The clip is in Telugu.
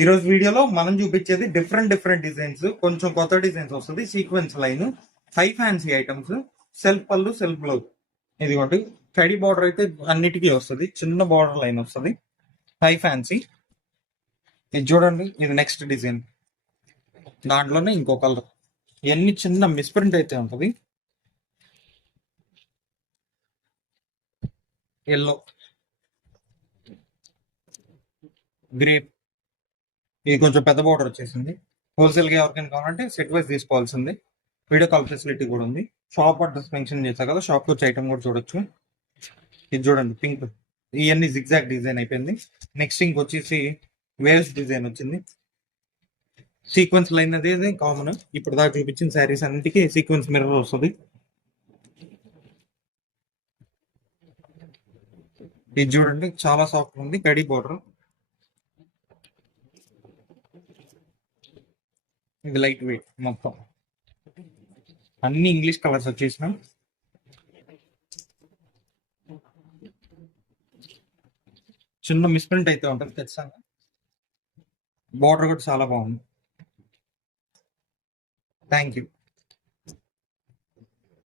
ఈ రోజు వీడియోలో మనం చూపించేది డిఫరెంట్ డిఫరెంట్ డిజైన్స్, కొంచెం కొత్త డిజైన్స్ వస్తుంది. Sequence line, high fancy items, self పళ్ళు, సెల్ఫ్ బ్లౌజ్. ఇదిగోండి కడి బార్డర్ అయితే అన్నిటికీ వస్తుంది, చిన్న బార్డర్ లైన్ వస్తుంది, హై ఫ్యాన్సీ. ఇది చూడండి, ఇది నెక్స్ట్ డిజైన్, దాంట్లోనే ఇంకో కలర్. ఇవన్నీ చిన్న మిస్ప్రింట్ అయితే ఉంటుంది. ఎల్లో, గ్రేప్, ఇది కొంచెం పెద్ద బార్డర్ వచ్చేసింది. హోల్సేల్ గా ఎవరికైనా కావాలంటే సెట్ వైజ్ తీసుకోవాల్సింది. వీడియో కాల్ ఫెసిలిటీ కూడా ఉంది. షాప్ అడ్రస్ మెన్షన్ చేశా కదా, షాప్ వచ్చి ఐటమ్ కూడా చూడొచ్చు. ఇది చూడండి పింక్, ఇవన్నీ జిగ్జాగ్ డిజైన్ అయిపోయింది. నెక్స్ట్ ఇంకొచ్చేసి వేవ్స్ డిజైన్ వచ్చింది. సీక్వెన్స్ లైన్ అనేది కామన్, ఇప్పుడు దాకా చూపించిన శారీస్ అన్నిటికీ సీక్వెన్స్ మిర్రర్ వస్తుంది. ఇది చూడండి చాలా సాఫ్ట్ ఉంది, కడి బార్డర్. ఇది లైట్ వెయిట్, మొత్తం అన్ని ఇంగ్లీష్ కలర్స్ వచ్చేసిన. చిన్న మిస్ప్రింట్ అయితే ఉంటుంది ఖచ్చితంగా. బార్డర్ కూడా చాలా బాగుంది. Thank you.